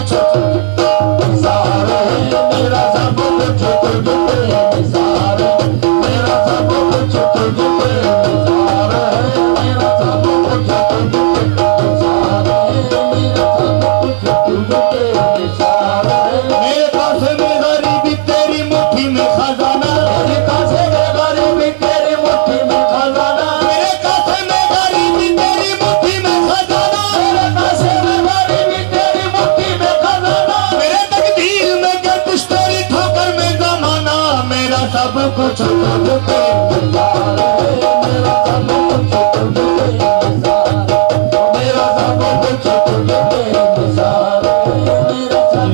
कुछ निसार है, मेरा सब कुछ तुझ पे निसार है, मेरा सब कुछ तुझ पे निसार है, मेरा सब कुछ तुझ पे निसार है, मेरा सब कुछ तुझ पे निसार है। मेरे पास में गरीबी तेरी मुट्ठी में खजाना, मेरे पास में गरीबी तेरी मुट्ठी में खजाना, मेरे पास में गरीबी तेरी मुट्ठी में खजाना, मेरे पास में गरीबी तेरी मुट्ठी में खजाना, मेरे तकदीर में गर्दिश तेरी ठोकर में जमाना, मेरा सब कुछ तुझ पे निसार है, मेरा सब कुछ तुझ पे निसार है, मेरा सब कुछ तुझ पे निसार है, मेरा सब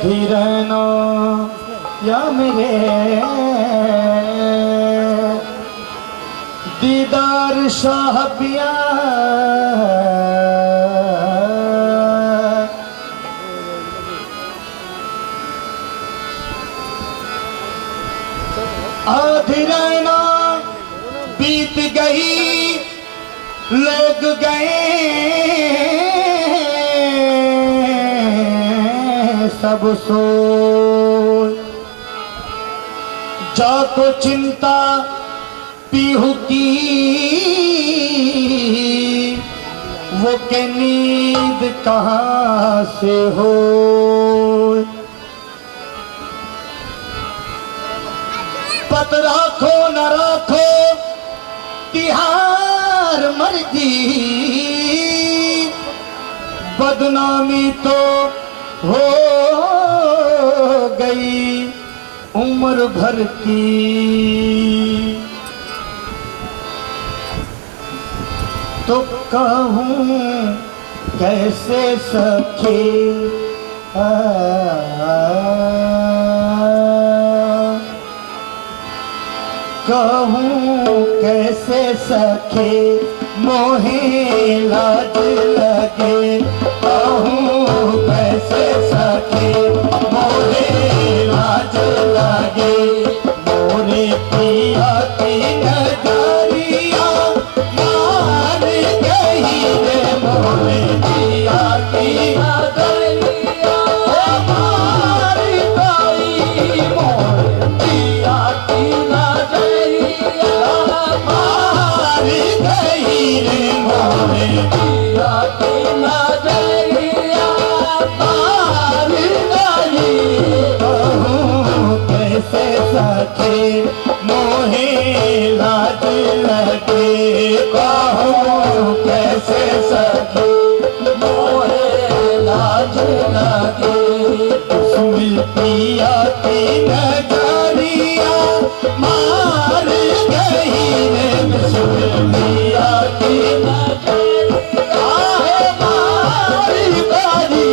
ही रहना या मेरे दीदार शाह पिया, आधी रहना बीत गई लोग गए सब सो, जा तो चिंता पीहू की वो के नींद कहाँ से हो, पत राखो न राखो तिहार मर्जी, बदनामी तो हो गई उम्र भर की, तो कहूँ कैसे सखी कहूँ कैसे सखे मोहे लाज लगे, कहूँ कैसे सखे मोहे लाज लगे, मोरे पिया की नजरिया मार गई रे, मोरे पिया की नजरिया मार गई, मोरे पिया की नजरिया मार गई रे, मोरे पिया की नजरिया मार गई, कहूँ कैसे सखे मोहे लाज लगे, कहूँ कैसे सखे मोहे लाज लगे, सुमिल पिया की नजरिया मार गई रे, सुमिल पिया की नजरिया मार गई,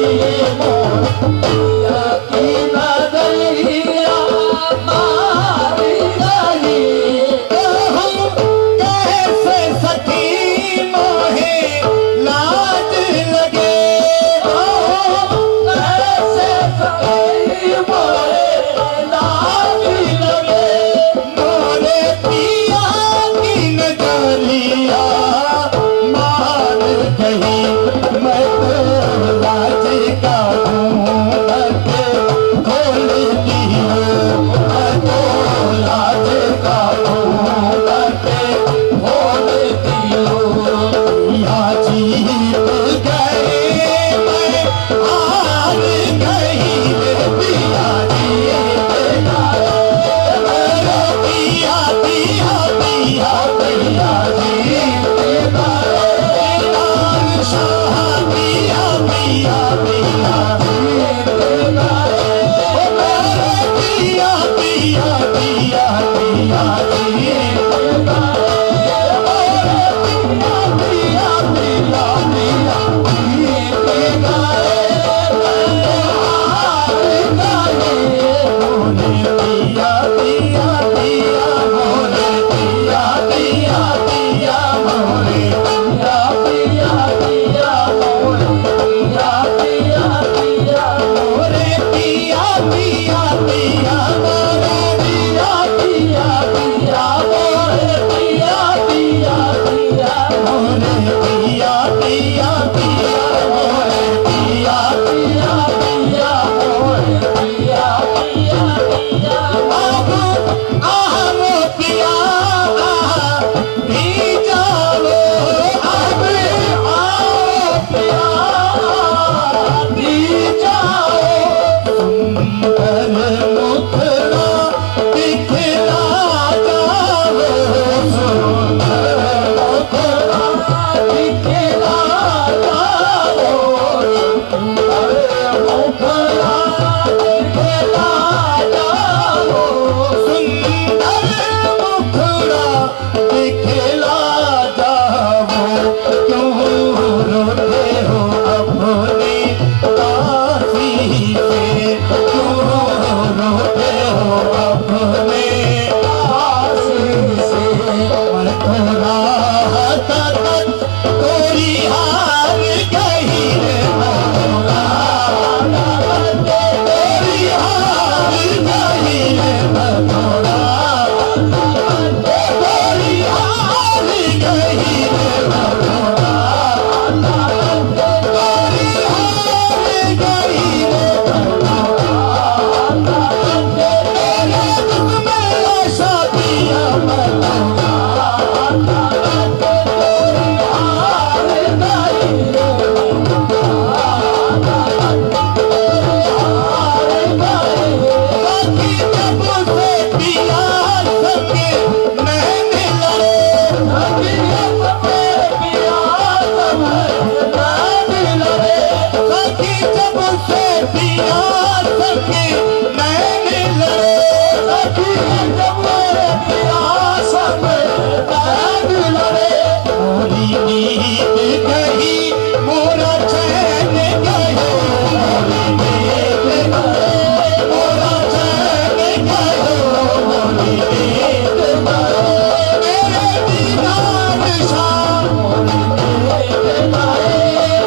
मोर पिया की नजरिया मार गई, कहूँ कैसे सखी मोहे लाज लगे, कैसे सखी मोहे लाज लगे, मोरे पिया की नजरिया मार गई, मैं तो लाज का ढूंढ सखी नैन लड़े सखी जब प्यास में नैन लड़े मोरी नींद गई मोरा चैन गयो मोरी नींद गई मोरा चैन गयो मोरी नींद गयो मेरे दीदार शाम मोरी नींद गई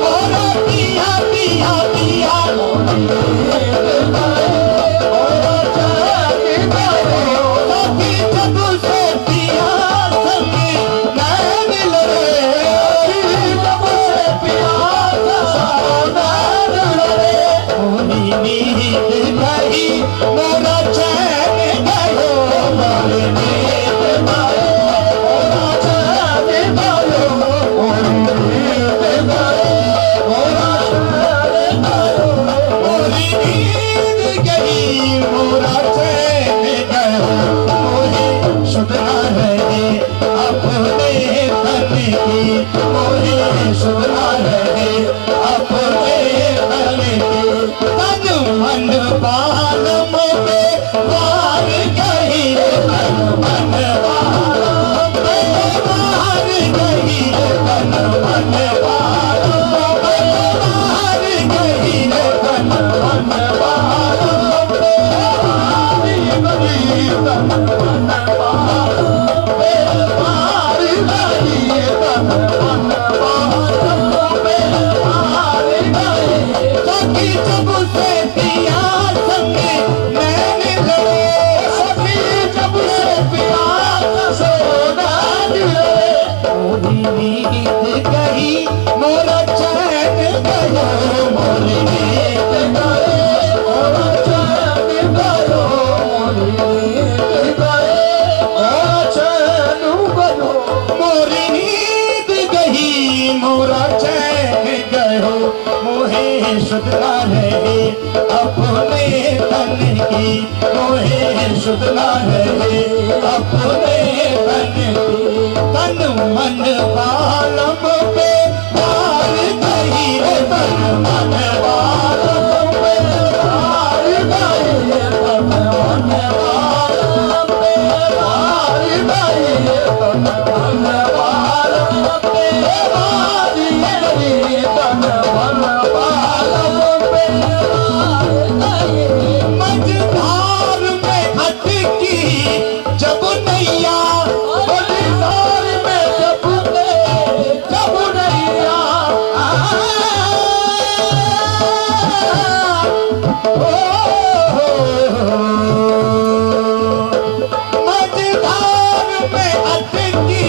मोरा पिया पिया पिया मोरी नींद गई मोरा चैन गयो सखी जब से पिया संगे नैन लड़े सखी जब से पिया नैन लड़े मोरी नींद गई मोरा चैन गयो मोरी नींद गई मोरा चैन गयो मोरी नींद गई मोरा चैन गयो मोरी नींद गई मोरा चैन गयो मोहे शुद्रा रहे अपने तन की मोहे शुद्रा रहे अपने तन की तन मन बालम में वार गई तन मन बालम में वार गई तन मन बालम में वार गई तन मन बालम में वार गई तन मन बालम में वार गई तन मन बालम में वार गई सखी जब से पिया संगे नैन लड़े सखी जब से पिया से नैन लड़े मोरी नींद गई मोरा चैन गयो मोरी नींद गई मोरा चैन गयो मोरी नींद गई मोरा चैन गयो मोरी नींद गई मोरा चैन गयो मोहे शुद्रा रहे अपने तन की मोहे शुद्रा रहे अपने तन की तन मन बालम पे वार गई तन मन बालम पे वार गई तन मन बालम पे वार गई तन मन बालम पे वार गई तन मन बालम पे वार गई मझधार में अटकी जब नैया मझधार में जब नैया मझधार में अटकी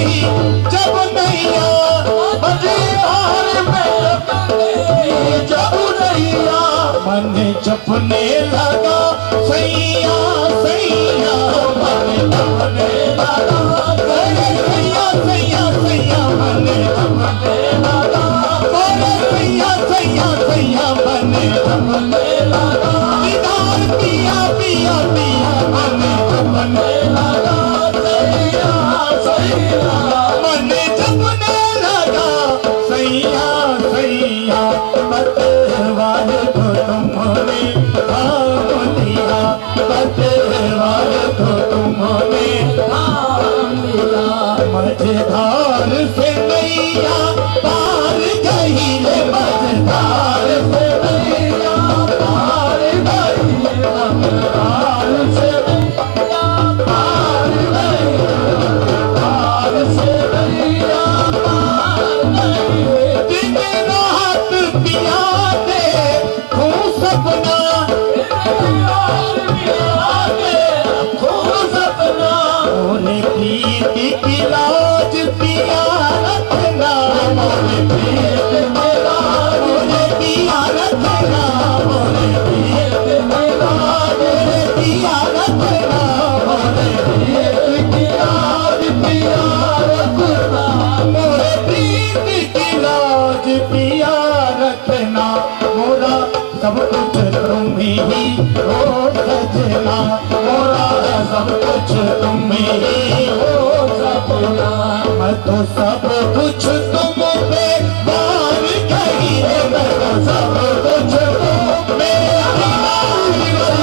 जब नैया मझधार में जब नैया मन जपने लगा सैया सैया मन जपने लगा सैया सैया सैया मन जपने लगा सैया सैया सैया मन जपने लगा दीदार पिया पिया पिया मन जपने लगा सैया सैया मन जपने लगा सैया सैया पतवार को तुमने थाम लिया पतवार को तुमने थाम लिया मझधार से नैया पार गई मझधार से नैया पार गई मझधार से नैया पार गई मझधार से नैया पार गई दिन रात पिया दे खूब सपना खूब सपना मोरे प्रीत की लाज पिया रखना मोरे प्रीत की लाज मोरे पिया रखना मोरे प्रीत की लाज मोरे पिया रखना मोरे प्रीत की लाज पिया रखना मोरे प्रीत की लाज पिया रखना मोरा सब कुछ तुम ही हो सजना मोरा सब कुछ तुम ही हो सजना मैं तो सब कुछ तुम पे वार गई है मैं तो सब कुछ तुम पे वार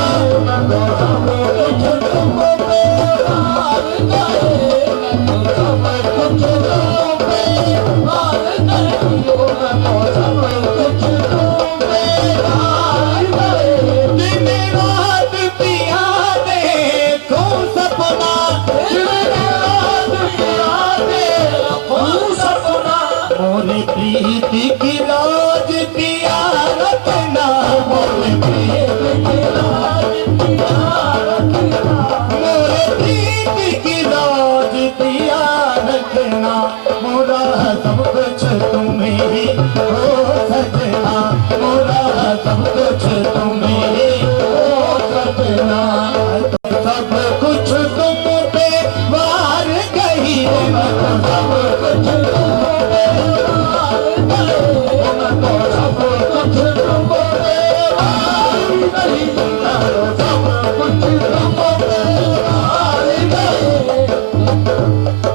नहीं मेरा सब कुछ तुम पे हार गए।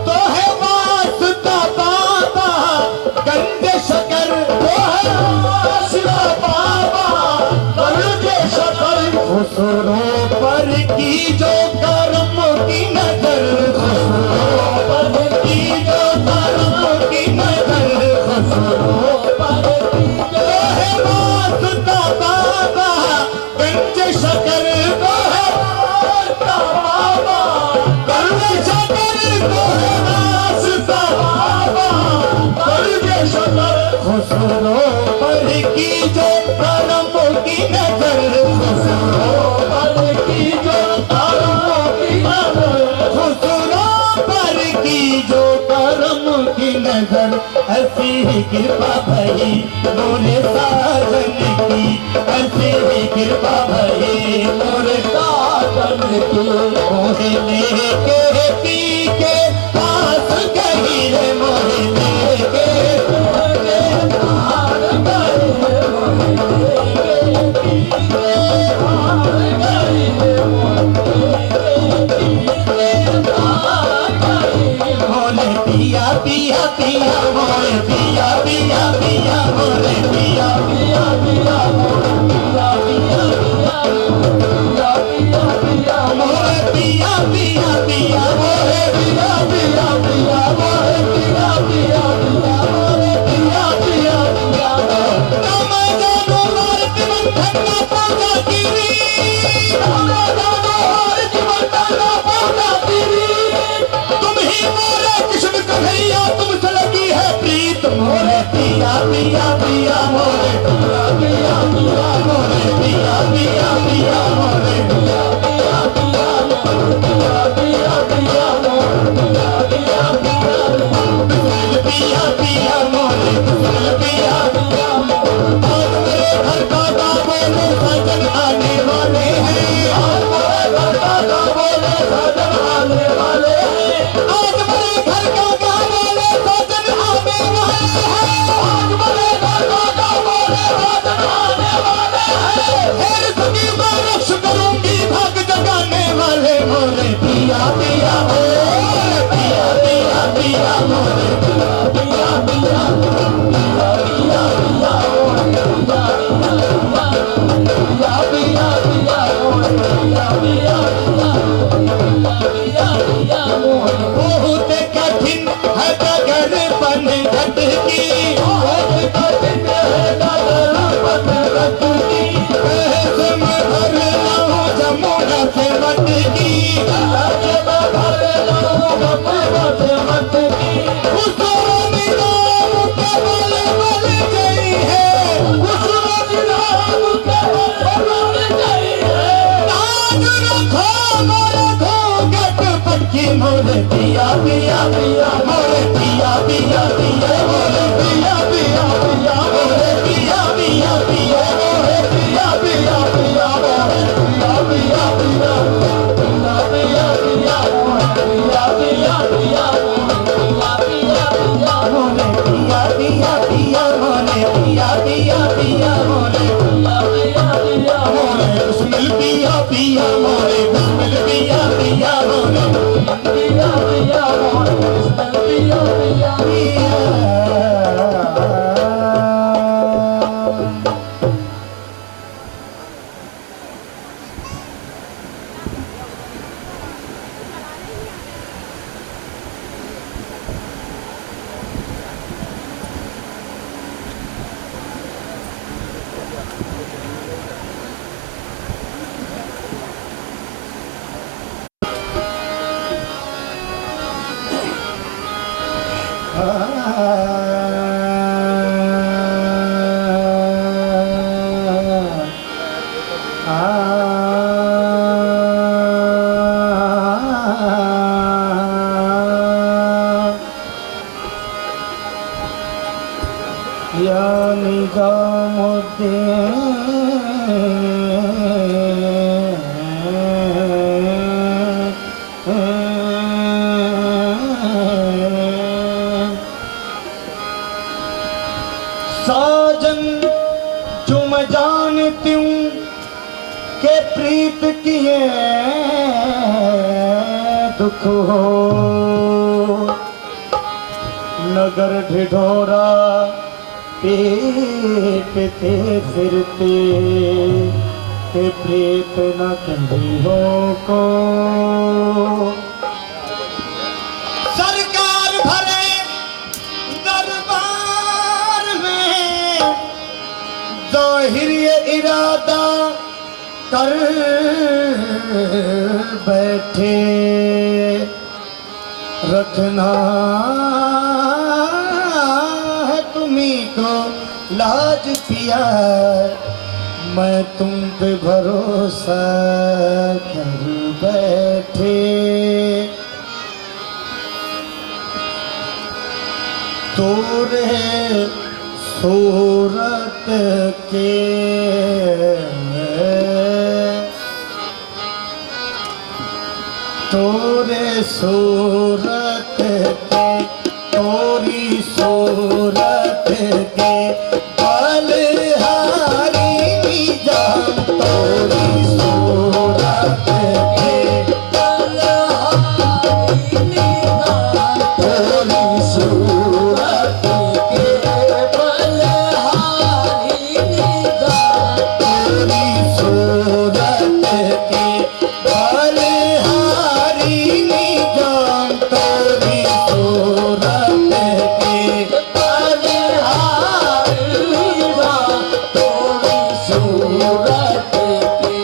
तो है वास्ता बाबा गंजे शकर, तो है वास्ता बाबा गंजे शकर। खुसरो पर की जो करम की नजर, खुसरो पर की जो करम की नजर, खुसरो पर की जो है वास्ता बाबा गंजे शकर, तो है वास्ता बाबा गंजे शकर, तो है वास्ता बाबा गंजे शकर। खुसरो पर की जो करम की नजर, खुसरो पर की जो करम की नजर, खुसरो पर की जो करम की नजर। ऐसी ही कृपा भई मोरे साजन की, ऐसी ही कृपा भई मोरे साजन की। मोहे लेके पी के पास गई रे, मोहे लेके पास गई रे, मोहे लेके पी के पास गई रे, मोहे लेके पी के पास गई रे। मोरे पिया पिया पिया, मोरे पिया पिया पिया, मोरे पिया पिया पिया, मोरे पिया पिया पिया, पिया पिया पिया, मोरे पिया पिया पिया, मोरे पिया पिया पिया, मोरे पिया पिया पिया, मोरे पिया पिया पिया। राम जानो मार जीवन ठंडा पौधा कीरी, राम जानो मार जीवन ठंडा पौधा कीरी। तुम ही मोरे किस्म कन्हैया, तुमसे लगी है प्रीत। मोरे पिया पिया पिया, मोरे पिया पिया पिया, मोरे पिया पिया पिया, मोरे पिया पिया पिया, मोरे पिया पिया पिया, मोरे पिया पिया पिया, बिस्मिल पिया पिया, मोरे बिस्मिल पिया पिया। आज मेरे घर का बोले सजन आने वाले हैं, आज मेरे घर का बोले सजन आने वाले हैं, आज मेरे घर का बोले सजन आने वाले हैं, आज मेरे घर का बोले सजन आने वाले हैं। हेर सकी मैं रक्ष करूंगी भाग जगाने वाले। मोरे पिया पिया, मोरे पिया पिया पिया, मोरे पिया पिया पिया, पिया पिया पिया, मोरे पिया पिया पिया, पिया पिया पिया, मोरे पिया पिया पिया, पिया पिया मोरे। बहुत कठिन है डगर बन घट की, बहुत कठिन है डगर बन घट की। कैसे मैं भर लाऊं जमुना से मत की, कैसे मैं भर लाऊं जमुना से मत की। उस राम के बल बल गई है, उस राम के बल बल गई है। ताज रखो मोरे घूंघट पटकी, मोरे पिया पिया पिया, मोरे पिया पिया पिया, मोरे पिया पिया पिया, मोरे पिया पिया पिया, मोरे पिया पिया पिया, मोरे पिया पिया पिया, पिया पिया पिया, मोरे पिया पिया पिया, मोरे पिया पिया पिया, मोरे पिया पिया पिया, मोरे पिया पिया पिया, मोरे बिस्मिल पिया पिया, मोरे बिस्मिल पिया पिया, मोरे पिया पिया, मोरे बिस्मिल पिया पिया पिया। या साजन जो मैं जानती हूँ के प्रीत किए दुख हो, नगर ढिढोरा पीटते फिरते, के प्रीत न कहीं हो को। सरकार भरे दरबार में ज़ाहिर ये इरादा कर बैठे, रखना है तुम्ही को लाज पिया, मैं तुम पे भरोसा कर बैठे। तोरे सूरत के तोरे सूरत के तोरी सूरत के बलहारी निजाम, तोरी सूरत के बलहारी निजाम, तोरी सूरत के बलहारी निजाम, तोरी सूरत के बलहारी निजाम, तोरी सूरत के बलहारी निजाम, तोरी सूरत के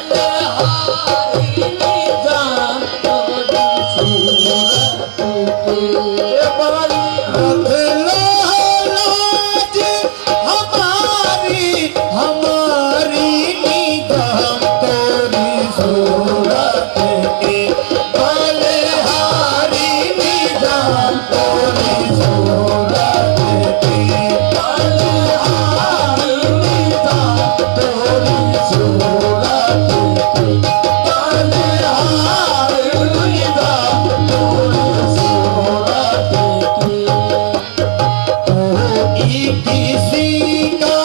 बलहारी निजाम, तोरी सूरत के रख लो लाज हमारी हमारी निजाम, तोरी सूरत के बलहारी निजाम, तोरी सूरत के बलहारी निजाम, तोरी सूरत के बलहारी निजाम, तोरी सूरत के। कोई किसी का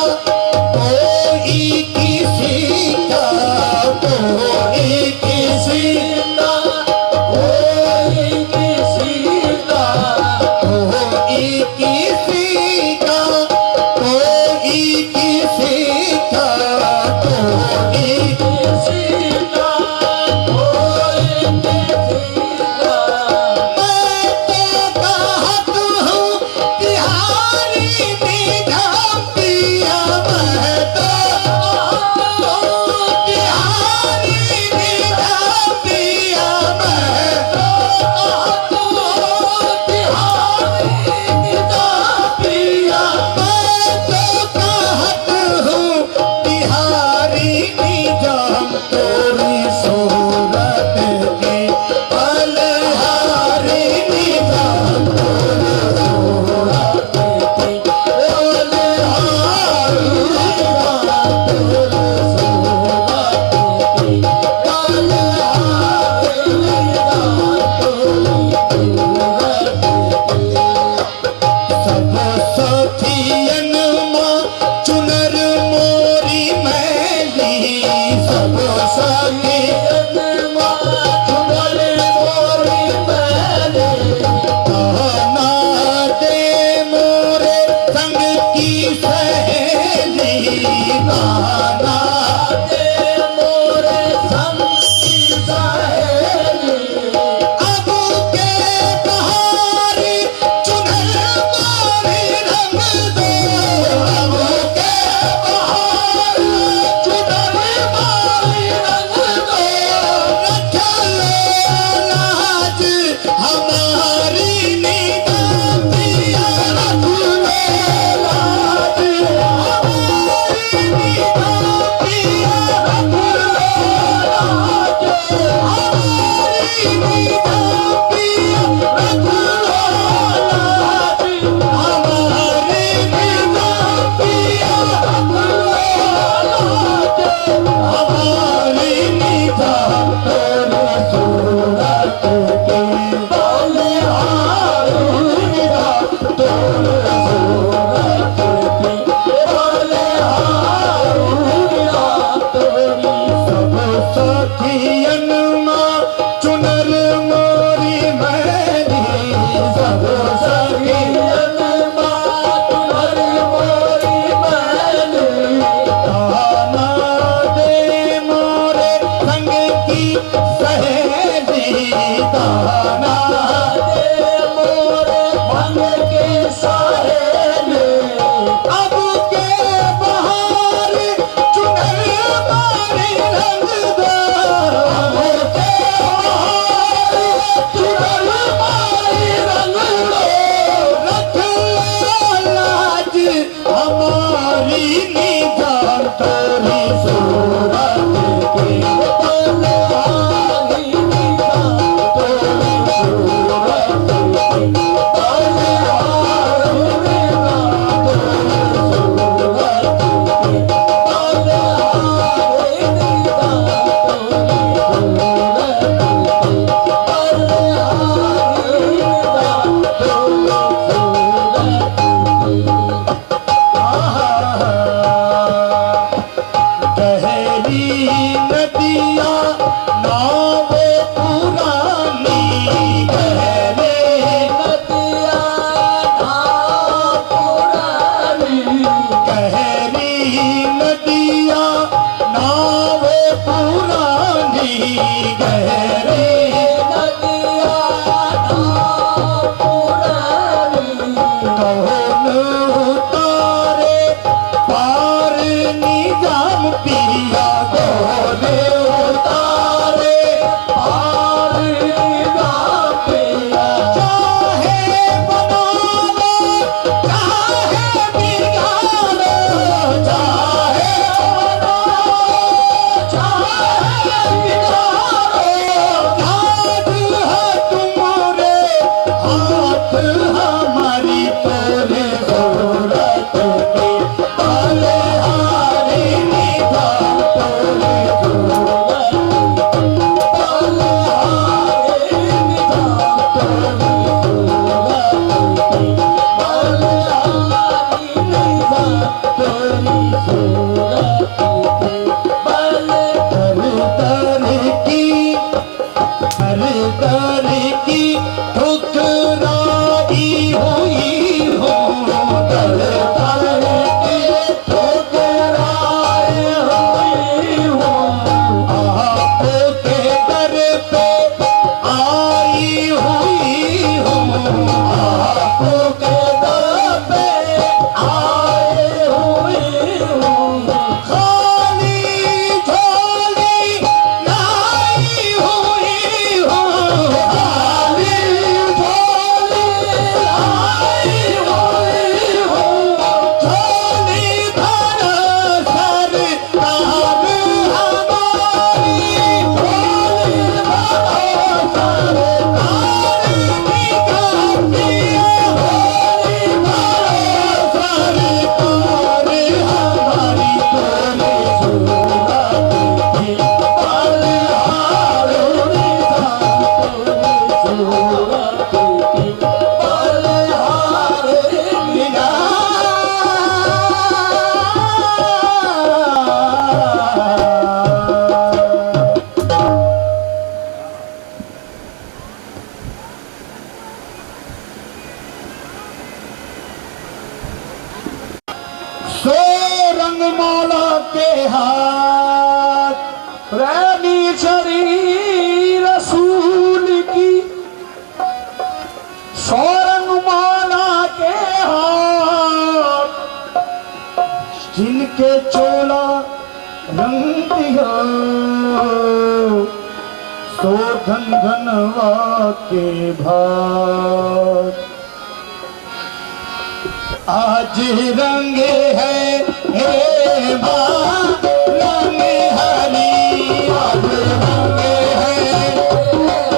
कोई किसी का कोई किसी का कोई किसी का कोई किसी का कोई किसी का कोई किसी का कोई किसी का। मैं तो कहत हूँ बिहारी निजाम पिया, मैं तो बिहारी निजाम पिया, मैं तो बिहारी निजाम पिया, मैं तो कहत हूँ बिहारी निजाम, तोरी सूरत के बलहारी निजाम, तोरी सूरत के बलहारी निजाम, तोरी सूरत के बलहारी निजाम, तोरी सूरत के। सब सखियन माँ चुनर मोरी मैली, सब नदिया नावे पुरानी गहरे नदिया नाव पुरानी गहरी नदिया नावे पुरानी गहरे नदिया नाव पुरानी कौन उतारे पार निजाम पिया गोले उतारे पार निजाम पिया चाहे बना लो चाहे बिगाड़ो चाहे बना लो चाहे बिगाड़ो आज है तुम्हारे हाथ हमारी तोरे सूरत की भले हारी निगाह तोरे सूरत की भले हारी निगाह तोरे सूरत की भले हारी निगाह तोरे सूरत की भले दर की ठुकराई हुई हो दर की ठुकराई हुई हो आपके दर पे आई हुई हो आपके दर पे आई हुई हो खाली झोली लाई हुई हो खाली झोली लाई हुई हो झोली भर सरकार हमारी झोली भर सरकार निकालिए झोली भर सरकार हमारी तोरे सूरत की भले हारी निगाह तोरे सूरत की भले हारी निगाह सो रंगमाला के हाथ रैनी छड़ी रसूल की सो रंगमाला के हाथ जिनके चोला रंग दिया सो धन धनवा के भाग आज रंग है हे माँ रंग हरी आज रंग है हे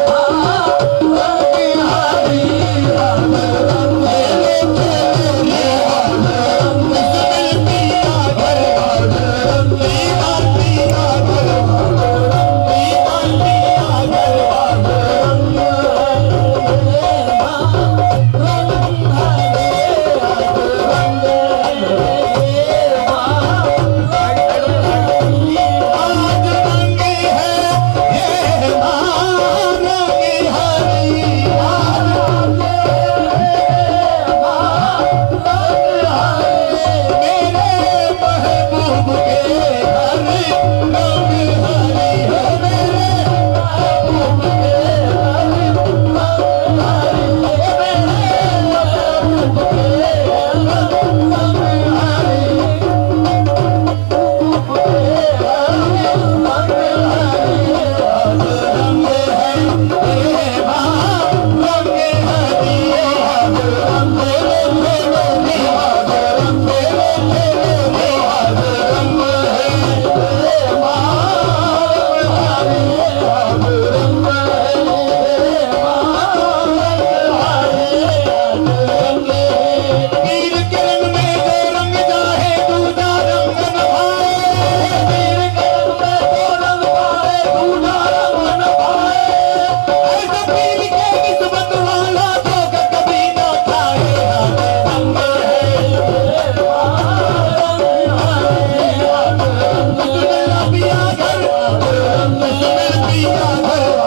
माँ रंग हरी रंग रंग चले रंग पिया घर रंग पिया घर रंग पिया घर रंग रंग मेरे पिया घर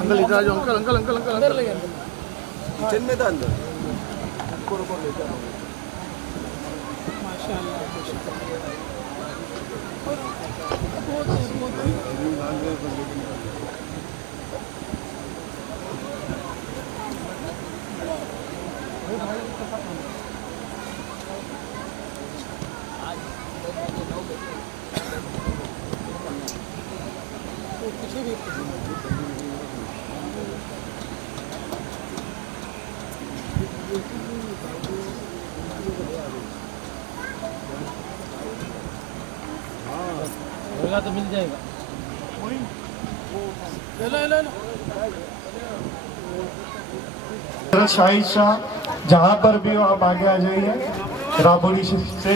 अंकल इधर आ जाओ, अंकल अंकल अंकल अंकल अंदर ले किचन में था अंदर ऊपर लेकर होगा तो मिल जाएगा। शाहिद शाह, जहाँ पर भी हो आप आगे आ जाइए। राबोली से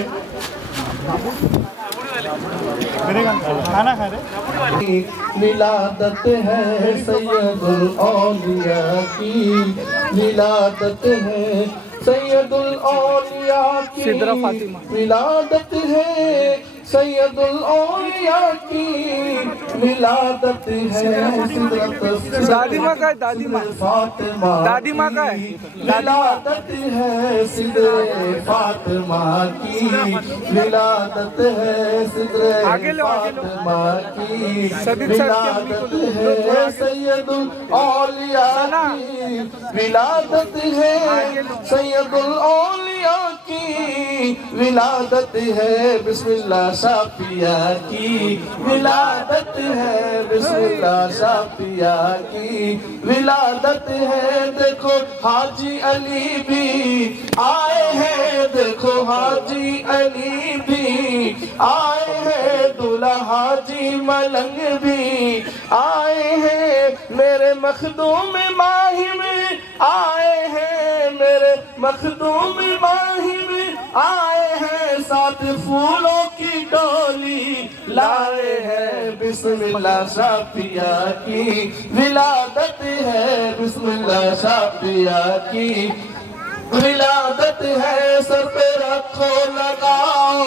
खाना खा रहे। विलादत है सैयदुल औलिया की, विलादत है सैयदुल औलिया की, विलादत है सैयदुल औलिया की, विलादत है दादी माँ का है, दादी माँ फातिमा, दादी माँ का है, विलादत है सिदरे फातिमा की, विलादत है सिदरे फातिमा की, विलादत है सैयदुल औलिया की, विलादत है सैयदुल औलिया की, विलादत है बिस्मिल्लाह शाफिया की, विलादत है बिस्मिल्लाह शाफिया की, विलादत है। देखो हाजी अली भी आए हैं, देखो हाजी अली भी आए हैं, दूल्हा हाजी मलंग भी आए हैं, मेरे मखदूम माहिर आए हैं, मेरे मखदूम माहिर आए हैं, साथ फूलों की डोली लाए हैं, बिस्मिल्लाह शाफिया की, विलादत है बिस्मिल्लाह शाफिया की, विलादत है। सर पे रखो लगाओ,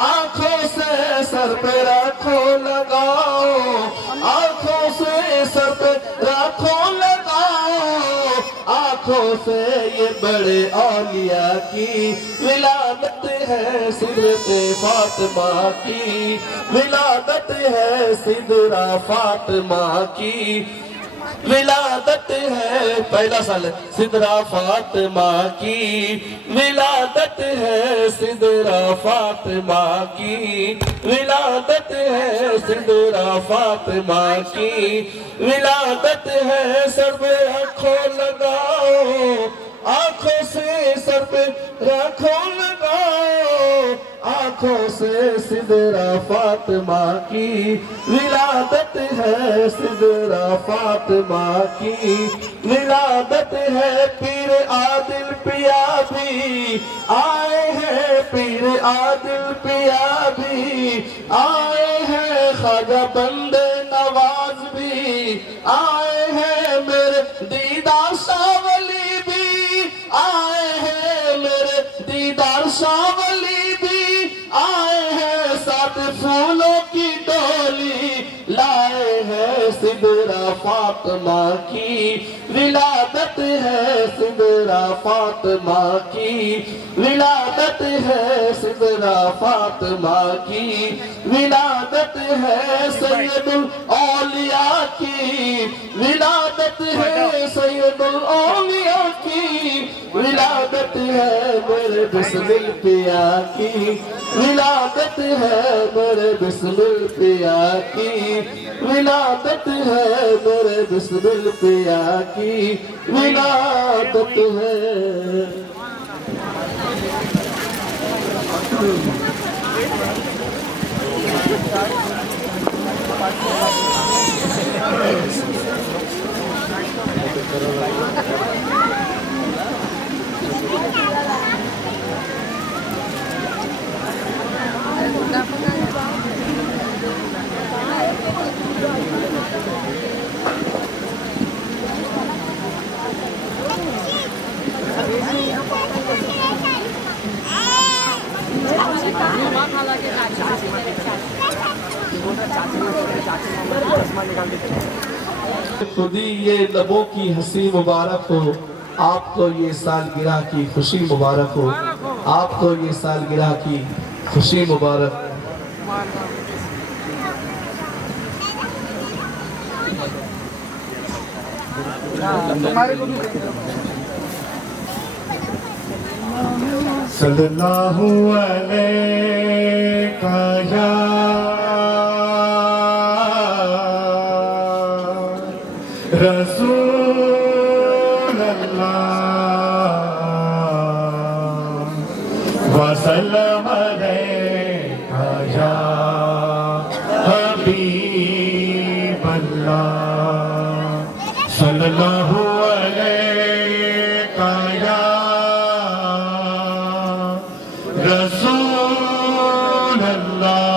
आंखों से सर पे रखो लगाओ, आंखों से सर पे रखो लगाओ, आंखों से ये बड़े औलिया की, विलादत है सिदरत फातिमा की, विलादत है सिदरा फातिमा की, विलादत है। पहला साल सिदरा फातिमा की, विलादत है सिदरा फातिमा की, विलादत है सिदरा फातिमा की, विलादत है। सर पे आंखों लगाओ, आंखों से सर पे रखो लगाओ, आंखों से सिदरा फातिमा की, विलादत है सिदरा फातिमा की, विलादत है। पीर आदिल पिया भी आए हैं, पीर आदिल पिया भी आए हैं, ख्वाजा बंदे नवाज भी आए हैं, मेरे दीदार सावली भी आए हैं, मेरे दीदार सावली भी आए हैं, साथ फूलों की डोली लाए हैं, सिदरा फातिमा की, विलादत है सिदरा फातिमा की, विलादत है सिदरा फातिमा की, विलादत है सैयदुल औलिया की, विलादत है सैयदुल औलिया की, विलादत है मेरे बिस्मिल पिया की, विलादत है मेरे बिस्मिल पिया की, विलादत है मेरे बिस्मिल पिया की, विलादत है। खाला के खुदी ये लबों की हंसी मुबारक हो, आपको ये सालगिरह की खुशी मुबारक हो, आपको ये सालगिरह की खुशी मुबारक। सल्लल्लाहु अलैका या रसूल अल्लाह वसल्लम अलैका या हबीब अल्लाह सल्लल्लाहु अलैका या रसूल अल्लाह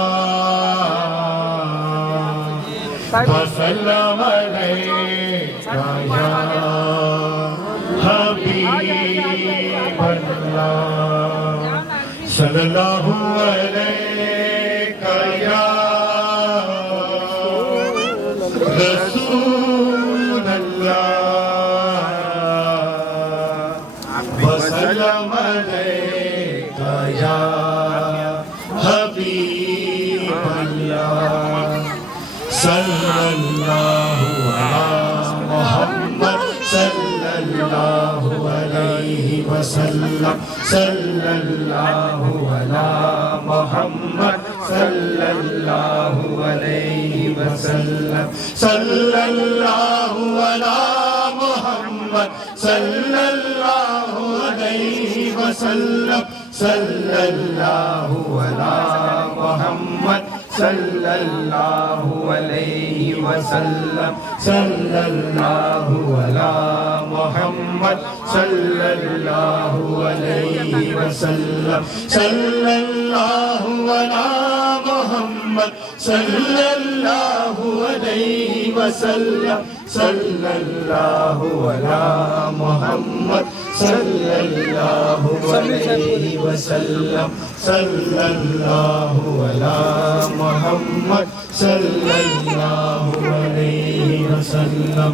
वसल्लम अलैका या हबीब अल्लाह सल्लल्लाहु अलैका या रसूल अल्लाह वसल्लम अलैका या हबीब अल्लाह सल्लल्लाहु अला मुहम्मद सल्लल्लाहु अलैहि वसल्लम सल्लल्लाहु अला मुहम्मद सल्लल्लाहु अलैहि वसल्लम सल्लल्लाहु अला मुहम्मद सल्लल्लाहु अलैहि वसल्लम सल्लल्लाहु अला मुहम्मद सल्लल्लाहु अलैहि वसल्लम सल्लल्लाहु अला मुहम्मद सल्लल्लाहु अलैहि वसल्लम सल्लल्लाहु अला मुहम्मद सल्लल्लाहु अलैहि वसल्लम सल्लल्लाहु अला मुहम्मद सल्लल्लाहु अलैहि वसल्लम सल्लल्लाहु अला मुहम्मद सल्लल्लाहु अलैहि वसल्लम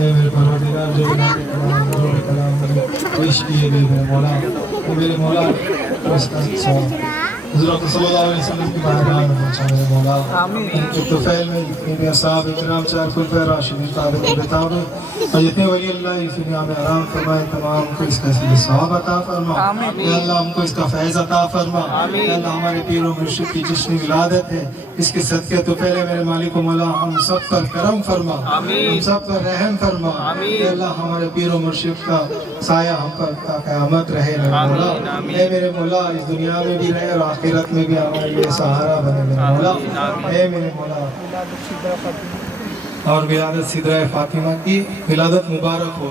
मेरे परवरदिगार जो कलाम पेश किए गए मेरे मौला वो मेरे मौला उसका हज़रत सल्लल्लाहु अलैहि वसल्लम की बारगाह में पहुंचा मेरे मौला उनके तुफ़ैल में जितने असहाब इकराम चार खुलफ़ाए राशिदीन ताबिईन बेताब और जितने वली अल्लाह इस दुनिया में आराम फरमाए तमाम को इसका सवाब अता फरमा या अल्लाह हमको इसका फैज़ अता फरमा या अल्लाह हमारे पीर और मुर्शिद की जितनी विलादत है इसके सदक़े तो पहले मेरे मालिक मौला हम सब पर करम फरमा हम सब पर रहम फरमा या अल्लाह हमारे पीर और मुर्शिद का साया हम पर क़यामत रहे मौला मेरे मौला इस दुनिया में भी रहे और आखिरत में भी हमारे लिए सहारा बने मेरे मौला मेरे मौला और विलादत सिदरा फातिमा की विलादत मुबारक हो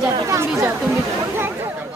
जाते हम भी जाओ तुम भी जाओ